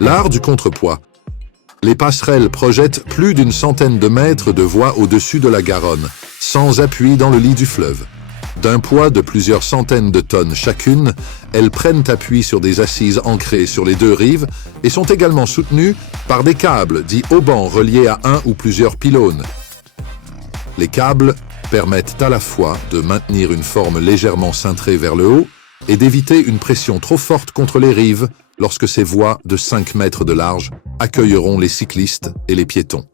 L'art du contrepoids. Les passerelles projettent plus d'une centaine de mètres de voie au-dessus de la Garonne, sans appui dans le lit du fleuve. D'un poids de plusieurs centaines de tonnes chacune, elles prennent appui sur des assises ancrées sur les deux rives et sont également soutenues par des câbles dits haubans reliés à un ou plusieurs pylônes. Les câbles permettent à la fois de maintenir une forme légèrement cintrée vers le haut et d'éviter une pression trop forte contre les rives lorsque ces voies de 5 mètres de large accueilleront les cyclistes et les piétons.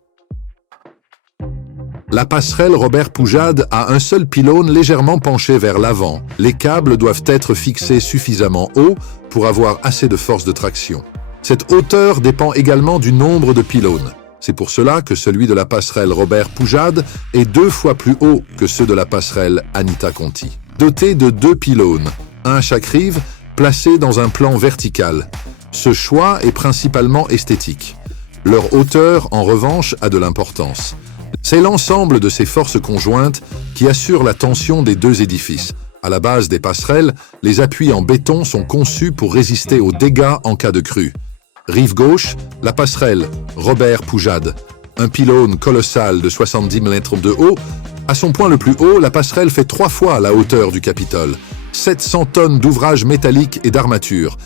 La passerelle Robert Poujade a un seul pylône légèrement penché vers l'avant. Les câbles doivent être fixés suffisamment haut pour avoir assez de force de traction. Cette hauteur dépend également du nombre de pylônes. C'est pour cela que celui de la passerelle Robert Poujade est 2 fois plus haut que ceux de la passerelle Anita Conti. Doté de 2 pylônes, un à chaque rive, placés dans un plan vertical. Ce choix est principalement esthétique. Leur hauteur, en revanche, a de l'importance. C'est l'ensemble de ces forces conjointes qui assurent la tension des deux édifices. À la base des passerelles, les appuis en béton sont conçus pour résister aux dégâts en cas de crue. Rive gauche, la passerelle Robert Poujade, un pylône colossal de 70 mètres de haut. À son point le plus haut, la passerelle fait 3 fois la hauteur du Capitole. 700 tonnes d'ouvrages métalliques et d'armature,